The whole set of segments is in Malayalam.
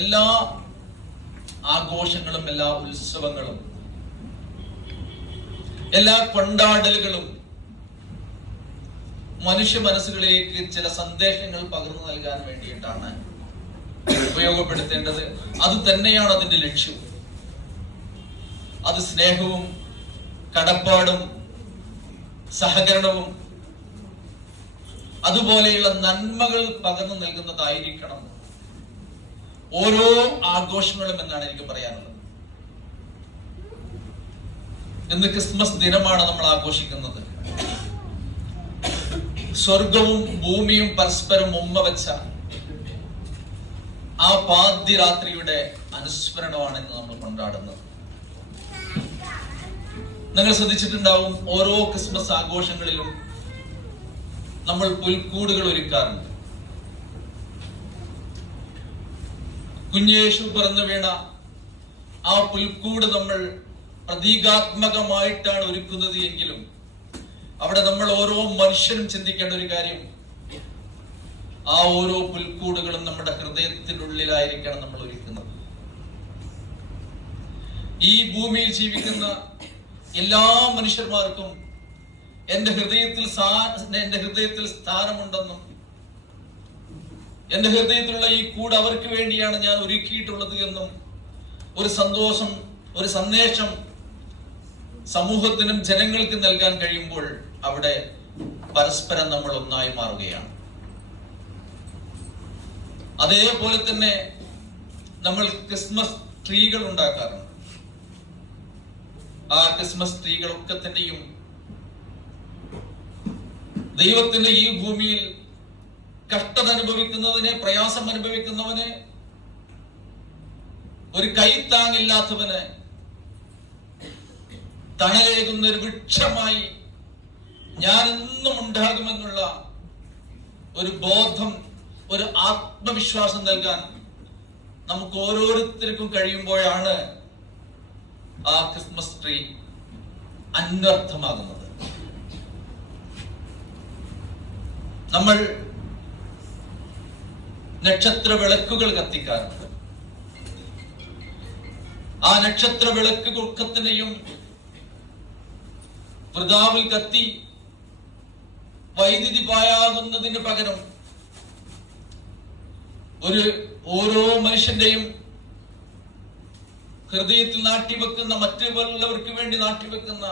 എല്ലാ ആഘോഷങ്ങളും, എല്ലാ ഉത്സവങ്ങളും, എല്ലാ കൊണ്ടാടലുകളും മനുഷ്യ മനസ്സുകളിലേക്ക് ചില സന്ദേശങ്ങൾ പകർന്നു നൽകാൻ വേണ്ടിയിട്ടാണ് ഉപയോഗപ്പെടുത്തേണ്ടത്. അത് തന്നെയാണ് അതിന്റെ ലക്ഷ്യം. അത് സ്നേഹവും കടപ്പാടും സഹകരണവും അതുപോലെയുള്ള നന്മകൾ പകർന്നു നൽകുന്നതായിരിക്കണം ഓരോ ആഘോഷങ്ങളും എന്നാണ് എനിക്ക് പറയാനുള്ളത്. ഇന്ന് ക്രിസ്മസ് ദിനമാണ് നമ്മൾ ആഘോഷിക്കുന്നത്. സ്വർഗവും ഭൂമിയും പരസ്പരം ഉമ്മ വെച്ച ആ പാതിരാത്രിയുടെ അനുസ്മരണമാണ് ഇന്ന് നമ്മൾ കൊണ്ടാടുന്നത്. നിങ്ങൾ ശ്രദ്ധിച്ചിട്ടുണ്ടാവും, ഓരോ ക്രിസ്മസ് ആഘോഷങ്ങളിലും നമ്മൾ പുൽക്കൂടുകൾ ഒരുക്കാറുണ്ട്. കുഞ്ഞേശു പിറന്നു വീണ ആ പുൽക്കൂട് നമ്മൾ പ്രതീകാത്മകമായിട്ടാണ് ഒരുക്കുന്നത് എങ്കിലും അവിടെ നമ്മൾ ഓരോ മനുഷ്യനും ചിന്തിക്കേണ്ട ഒരു കാര്യം, ആ ഓരോ പുൽക്കൂടുകളും നമ്മുടെ ഹൃദയത്തിനുള്ളിലായിരിക്കണം നമ്മൾ ഒരുക്കുന്നത്. ഈ ഭൂമിയിൽ ജീവിക്കുന്ന എല്ലാ മനുഷ്യന്മാർക്കും എന്റെ ഹൃദയത്തിൽ സ്ഥാനമുണ്ടെന്നും എന്റെ ഹൃദയത്തിലുള്ള ഈ കൂട് അവർക്ക് വേണ്ടിയാണ് ഞാൻ ഒരുക്കിയിട്ടുള്ളത് എന്നും ഒരു സന്തോഷം, ഒരു സന്ദേശം സമൂഹത്തിനും ജനങ്ങൾക്ക് നൽകാൻ കഴിയുമ്പോൾ അവിടെ പരസ്പരം നമ്മൾ ഒന്നായി മാറുകയാണ്. അതേപോലെ തന്നെ നമ്മൾ ക്രിസ്മസ് ട്രീകൾ ഉണ്ടാക്കാറുണ്ട്. ആ ക്രിസ്മസ് ട്രീകളൊക്കെ തന്നെയും ദൈവത്തിന്റെ ഈ ഭൂമിയിൽ കഷ്ടത അനുഭവിക്കുന്നതിന്, പ്രയാസം അനുഭവിക്കുന്നവന്, ഒരു കൈത്താങ്ങില്ലാത്തവന് തണലേകുന്ന ഒരു വൃക്ഷമായി ഞാൻ എന്നും ഉണ്ടാകുമെന്നുള്ള ഒരു ബോധം, ഒരു ആത്മവിശ്വാസം നൽകാൻ നമുക്ക് ഓരോരുത്തർക്കും കഴിയുമ്പോഴാണ് ആ ക്രിസ്മസ് ട്രീ അന്വർത്ഥമാകുന്നത്. നമ്മൾ നക്ഷത്ര വിളക്കുകൾ കത്തിക്കാറുണ്ട്. ആ നക്ഷത്ര വിളക്കുകൾക്കത്തിനെയും വൃഥാവിൽ കത്തി വൈദ്യുതി പായാകുന്നതിന് പകരം ഓരോ മനുഷ്യന്റെയും ഹൃദയത്തിൽ നാട്ടിവെക്കുന്ന, മറ്റുള്ളവർക്ക് വേണ്ടി നാട്ടിവെക്കുന്ന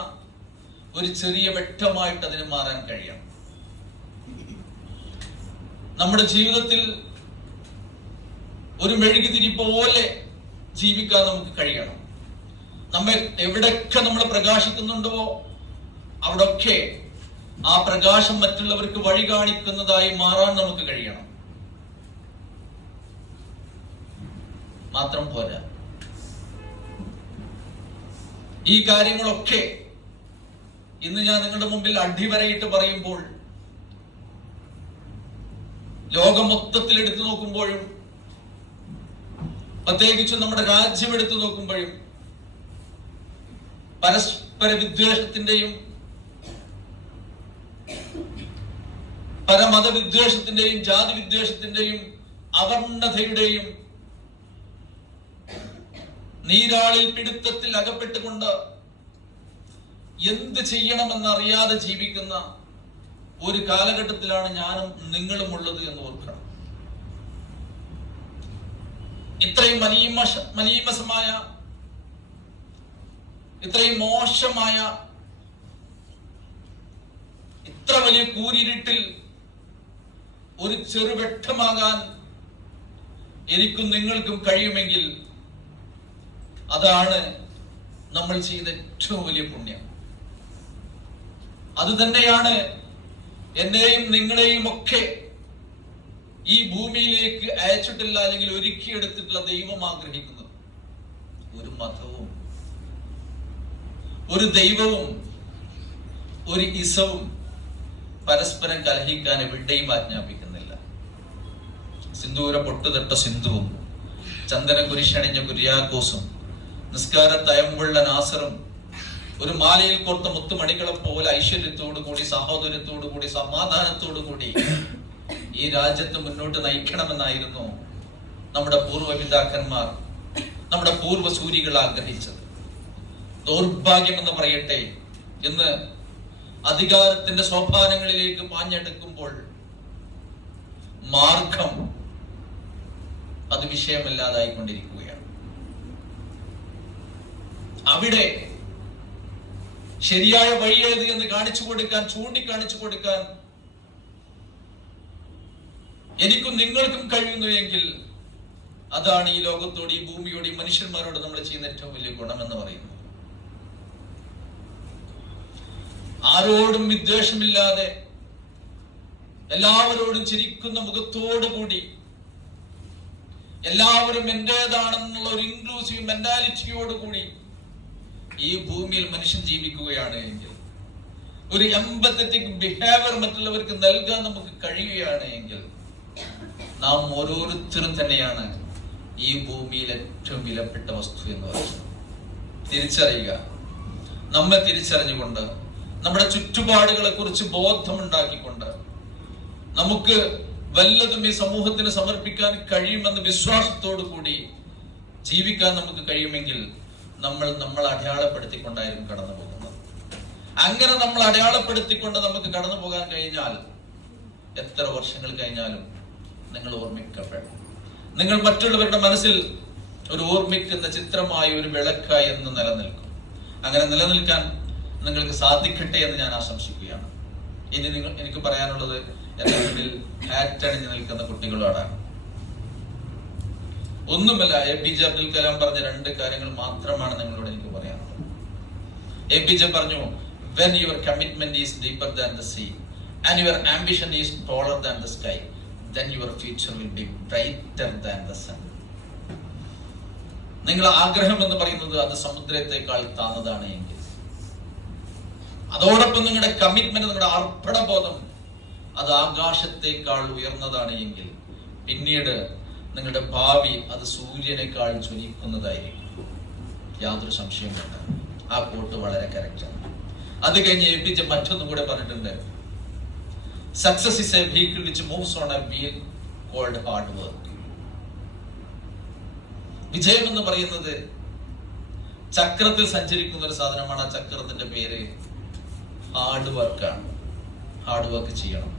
ഒരു ചെറിയ വെട്ടമായിട്ട് അതിന് മാറാൻ കഴിയണം. നമ്മുടെ ജീവിതത്തിൽ ഒരു മെഴുകുതിരി പോലെ ജീവിക്കാൻ നമുക്ക് കഴിയണം. നമ്മൾ എവിടെയൊക്കെ നമ്മൾ പ്രകാശിക്കുന്നുണ്ടോ അവിടൊക്കെ ആ പ്രകാശം മറ്റുള്ളവർക്ക് വഴി കാണിക്കുന്നതായി മാറാൻ നമുക്ക് കഴിയണം. മാത്രം പോരാ, ഈ കാര്യങ്ങളൊക്കെ ഇന്ന് ഞാൻ നിങ്ങളുടെ മുമ്പിൽ അടിവരയിട്ട് പറയുമ്പോൾ, ലോകം മൊത്തത്തിൽ എടുത്തു നോക്കുമ്പോഴും പ്രത്യേകിച്ചും നമ്മുടെ രാജ്യം എടുത്തു നോക്കുമ്പോഴും പരസ്പര വിദ്വേഷത്തിന്റെയും പരമത വിദ്വേഷത്തിന്റെയും ജാതി വിദ്വേഷത്തിന്റെയും അവർണതയുടെയും നീരാളിൽ പിടുത്തത്തിൽ അകപ്പെട്ടുകൊണ്ട് എന്ത് ചെയ്യണമെന്നറിയാതെ ജീവിക്കുന്ന ഒരു കാലഘട്ടത്തിലാണ് ഞാനും നിങ്ങളും ഉള്ളത് എന്ന് ഓർക്കണം. ഇത്രയും മലീമസമായ, ഇത്രയും മോശമായ, ഇത്ര വലിയ കൂരിരുട്ടിൽ ഒരു ചെറുവെട്ടമാകാൻ എനിക്കും നിങ്ങൾക്കും കഴിയുമെങ്കിൽ അതാണ് നമ്മൾ ചെയ്ത ഏറ്റവും വലിയ പുണ്യം. അത് തന്നെയാണ് എന്നെയും നിങ്ങളെയും ഒക്കെ ഈ ഭൂമിയിലേക്ക് അയച്ചിട്ടില്ല, അല്ലെങ്കിൽ ഒരുക്കിയെടുത്തിട്ടുള്ള ദൈവം ആഗ്രഹിക്കുന്നത്. ഒരു മതവും ഒരു ദൈവവും ഒരു ഇസവും പരസ്പരം കലഹിക്കാൻ എവിടെയും ആജ്ഞാപിക്കുന്നില്ല. സിന്ദൂര പൊട്ടുതൊട്ട സിന്ധുവും ചന്ദന കുരിശണിഞ്ഞ കുര്യാക്കോസും നിസ്കാരത്തയമ്പുള്ള നാസറും ഒരു മാലയിൽ കോർത്ത മുത്തുമണികളെ പോലെ ഐശ്വര്യത്തോടു കൂടി, സഹോദര്യത്തോടു കൂടി, സമാധാനത്തോടു കൂടി ഈ രാജ്യത്ത് മുന്നോട്ട് നയിക്കണമെന്നായിരുന്നു നമ്മുടെ പൂർവ്വപിതാക്കന്മാർ, നമ്മുടെ പൂർവ്വസൂരികൾ ആഗ്രഹിച്ചത്. ദൗർഭാഗ്യം എന്ന് പറയട്ടെ, ഇന്ന് അധികാരത്തിന്റെ സോപാനങ്ങളിലേക്ക് പാഞ്ഞെടുക്കുമ്പോൾ മാർഗം അത് വിഷയമല്ലാതായിക്കൊണ്ടിരിക്കുകയാണ്. അവിടെ ശരിയായ വഴി ഏത് എന്ന് കാണിച്ചു കൊടുക്കാൻ, ചൂണ്ടിക്കാണിച്ചു കൊടുക്കാൻ എനിക്കും നിങ്ങൾക്കും കഴിയുന്നു എങ്കിൽ അതാണ് ഈ ലോകത്തോട്, ഈ ഭൂമിയോട്, ഈ മനുഷ്യന്മാരോട് നമ്മൾ ചെയ്യുന്ന ഏറ്റവും വലിയ ഗുണം എന്ന് പറയുന്നത്. ആരോടും വിദ്വേഷമില്ലാതെ എല്ലാവരോടും ചിരിക്കുന്ന മുഖത്തോടു കൂടി എല്ലാവരും എന്റേതാണെന്നുള്ള ഒരു ഇൻക്ലൂസീവ് മെന്റാലിറ്റിയോടുകൂടി ഈ ഭൂമിയിൽ മനുഷ്യൻ ജീവിക്കുകയാണ് എങ്കിൽ, ഒരു എംപത്തറ്റിക് ബിഹേവിയർ മറ്റുള്ളവർക്ക് നൽകാൻ നമുക്ക് കഴിയുകയാണ് എങ്കിൽ, നാം ഓരോരുത്തരും തന്നെയാണ് ഈ ഭൂമിയിൽ ഏറ്റവും വിലപ്പെട്ട വസ്തു എന്ന് പറയുന്നത്. തിരിച്ചറിയുക. നമ്മെ തിരിച്ചറിഞ്ഞുകൊണ്ട്, നമ്മുടെ ചുറ്റുപാടുകളെ കുറിച്ച് ബോധമുണ്ടാക്കിക്കൊണ്ട്, നമുക്ക് വല്ലതും ഈ സമൂഹത്തിന് സമർപ്പിക്കാൻ കഴിയുമെന്ന വിശ്വാസത്തോടു കൂടി ജീവിക്കാൻ നമുക്ക് കഴിയുമെങ്കിൽ നമ്മൾ അടയാളപ്പെടുത്തിക്കൊണ്ടായിരിക്കും കടന്നു പോകുന്നത്. അങ്ങനെ നമ്മൾ അടയാളപ്പെടുത്തിക്കൊണ്ട് നമുക്ക് കടന്നു പോകാൻ കഴിഞ്ഞാൽ എത്ര വർഷങ്ങൾ കഴിഞ്ഞാലും നിങ്ങൾ ഓർമ്മിക്കപ്പെടും. നിങ്ങൾ മറ്റുള്ളവരുടെ മനസ്സിൽ ഒരു ഓർമ്മിക്കുന്ന ചിത്രമായി, ഒരു വിളക്കായി എന്ന് നിലനിൽക്കും. അങ്ങനെ നിലനിൽക്കാൻ നിങ്ങൾക്ക് സാധിക്കട്ടെ എന്ന് ഞാൻ ആശംസിക്കുകയാണ്. ഇനി എനിക്ക് പറയാനുള്ളത് എന്റെ മുന്നിൽ ഹാറ്റണിഞ്ഞു നിൽക്കുന്ന കുട്ടികളോടാണ്. ഒന്നുമല്ല, APJ അബ്ദുൽ കലാം പറഞ്ഞ 2 കാര്യങ്ങൾ മാത്രമാണ് നിങ്ങളോട് എനിക്ക് പറയാനുള്ളത്. APJ പറഞ്ഞു, when your commitment is deeper than the sea and your ambition is taller than the sky, then your future will be brighter than the sun. നിങ്ങൾ ആഗ്രഹം എന്ന് പറയുന്നത് അത് സമുദ്രത്തെക്കാൾ താന്നതാണ് എങ്കിൽ, അതോടൊപ്പം നിങ്ങളുടെ കമ്മിറ്റ്മെന്റ്, നിങ്ങളുടെ അർപ്പണബോധം അത് ആകാശത്തേക്കാൾ ഉയർന്നതാണ് എങ്കിൽ, പിന്നീട് നിങ്ങളുടെ ഭാവി അത് സൂര്യനേക്കാൾ ജ്വലിക്കുന്നതായിരിക്കും. യാതൊരു സംശയവും വേണ്ട. ആ കോട്ട് വളരെ കറക്റ്റാണ്. അത് കഴിഞ്ഞ് APJ മറ്റൊന്നും കൂടെ പറഞ്ഞിട്ടുണ്ട്. Success is a vehicle which moves on a wheel called hard work. വിജയം എന്ന് പറയുന്നത് ചക്രത്തിൽ സഞ്ചരിക്കുന്ന ഒരു സാധനമാണ്. ആ ചക്രത്തിന്റെ പേര് ഹാർഡ് വർക്കാണ്. ഹാർഡ് വർക്ക് ചെയ്യണം.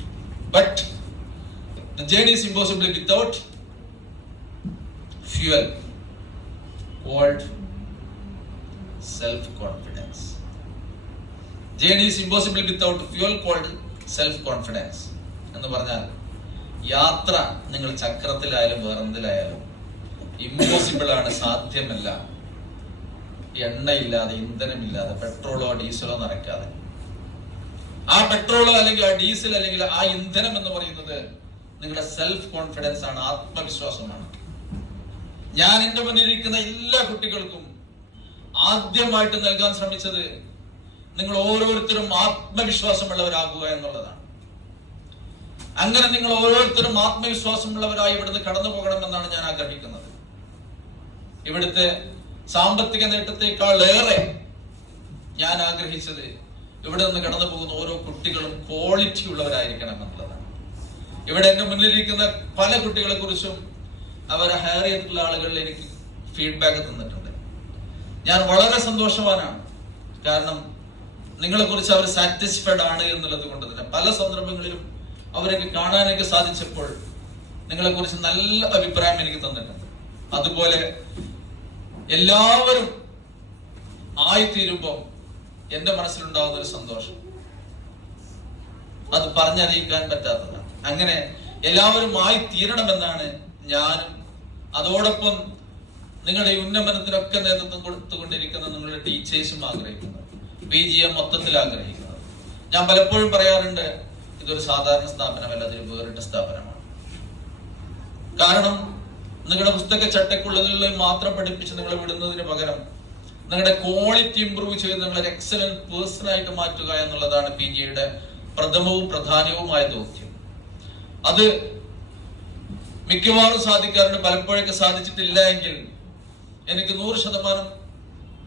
But the journey is impossible without fuel called self-confidence. Journey is impossible without fuel called self-confidence. എന്ന് പറഞ്ഞാൽ യാത്ര നിങ്ങൾ ചക്രത്തിലായാലും വേറെന്തിലായാലും ഇമ്പോസിബിൾ ആണ്, സാധ്യമല്ല, എണ്ണയില്ലാതെ, ഇന്ധനമില്ലാതെ, പെട്രോളോ ഡീസലോ നിറയ്ക്കാതെ. ആ പെട്രോളോ അല്ലെങ്കിൽ ആ ഡീസൽ അല്ലെങ്കിൽ ആ ഇന്ധനം എന്ന് പറയുന്നത് നിങ്ങളുടെ സെൽഫ് കോൺഫിഡൻസ് ആണ്, ആത്മവിശ്വാസമാണ്. ഞാൻ എന്റെ മുന്നിലിരിക്കുന്ന എല്ലാ കുട്ടികൾക്കും ആദ്യമായിട്ട് നൽകാൻ ശ്രമിച്ചത് നിങ്ങൾ ഓരോരുത്തരും ആത്മവിശ്വാസമുള്ളവരാകുക എന്നുള്ളതാണ്. അങ്ങനെ നിങ്ങൾ ഓരോരുത്തരും ആത്മവിശ്വാസമുള്ളവരായി ഇവിടുന്ന് കടന്നു പോകണമെന്നാണ് ഞാൻ ആഗ്രഹിക്കുന്നത്. ഇവിടുത്തെ സാമ്പത്തിക നേട്ടത്തെക്കാൾ ഏറെ ഞാൻ ആഗ്രഹിച്ചത് ഇവിടെ നിന്ന് കടന്നു പോകുന്ന ഓരോ കുട്ടികളും ക്വാളിറ്റി ഉള്ളവരായിരിക്കണം എന്നുള്ളതാണ്. ഇവിടെ എന്റെ മുന്നിലിരിക്കുന്ന പല കുട്ടികളെ കുറിച്ചും അവരെ ഹയർ ചെയ്തിട്ടുള്ള ആളുകളിൽ എനിക്ക് ഫീഡ്ബാക്ക് തന്നിട്ടുണ്ട്. ഞാൻ വളരെ സന്തോഷവാനാണ്. കാരണം നിങ്ങളെ കുറിച്ച് അവർ സാറ്റിസ്ഫൈഡ് ആണ് എന്നുള്ളത് കൊണ്ട് തന്നെ പല സന്ദർഭങ്ങളിലും അവരൊക്കെ കാണാനൊക്കെ സാധിച്ചപ്പോൾ നിങ്ങളെ കുറിച്ച് നല്ല അഭിപ്രായം എനിക്ക് തന്നിട്ടുണ്ട്. അതുപോലെ എല്ലാവരും ആയിത്തീരുമ്പോൾ എന്റെ മനസ്സിലുണ്ടാകുന്ന ഒരു സന്തോഷം അത് പറഞ്ഞറിയിക്കാൻ പറ്റാത്തതാണ്. അങ്ങനെ എല്ലാവരും ആയി തീരണമെന്നാണ് ഞാനും അതോടൊപ്പം നിങ്ങളുടെ ഉന്നമനത്തിനൊക്കെ നേതൃത്വം കൊടുത്തുകൊണ്ടിരിക്കുന്ന നിങ്ങളുടെ ടീച്ചേഴ്സും ആഗ്രഹിക്കുന്നത്, PGM മൊത്തത്തിൽ ആഗ്രഹിക്കുന്നത്. ഞാൻ പലപ്പോഴും പറയാറുണ്ട്, ഇതൊരു സാധാരണ സ്ഥാപനമല്ല, അതൊരു വേറിട്ട സ്ഥാപനമാണ്. കാരണം നിങ്ങളുടെ പുസ്തക ചട്ടക്കുള്ളിൽ മാത്രം പഠിപ്പിച്ച് നിങ്ങളെ വിടുന്നതിന് പകരം നിങ്ങളുടെ ക്വാളിറ്റി ഇംപ്രൂവ് ചെയ്ത് നിങ്ങളൊരു എക്സലന്റ് പേഴ്സൺ ആയിട്ട് മാറ്റുക എന്നുള്ളതാണ് PGയുടെ പ്രഥമവും പ്രധാനവുമായ ദൗത്യം. അത് മിക്കവാറും സാധിക്കാറുണ്ട്. പലപ്പോഴൊക്കെ സാധിച്ചിട്ടില്ല എങ്കിൽ എനിക്ക് 100%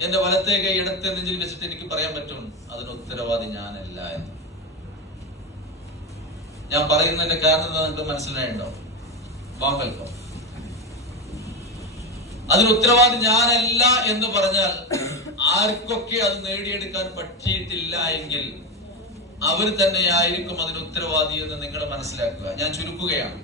എന്റെ വലത്തെ കൈ ഇടത്തെ നെഞ്ചിൽ വെച്ചിട്ട് എനിക്ക് പറയാൻ പറ്റും, അതിന് ഉത്തരവാദി ഞാനല്ല എന്ന്. ഞാൻ പറയുന്നതിന്റെ കാരണം എന്താ നിങ്ങൾക്ക് മനസ്സിലായിട്ടുണ്ടോ? വെൽക്കം. അതിന് ഉത്തരവാദി ഞാനല്ല എന്ന് പറഞ്ഞാൽ ആർക്കൊക്കെ അത് നേടിയെടുക്കാൻ പറ്റിയിട്ടില്ല എങ്കിൽ അവർ തന്നെയായിരിക്കും അതിന് ഉത്തരവാദി എന്ന് നിങ്ങൾ മനസ്സിലാക്കുക. ഞാൻ ചുരുക്കുകയാണ്.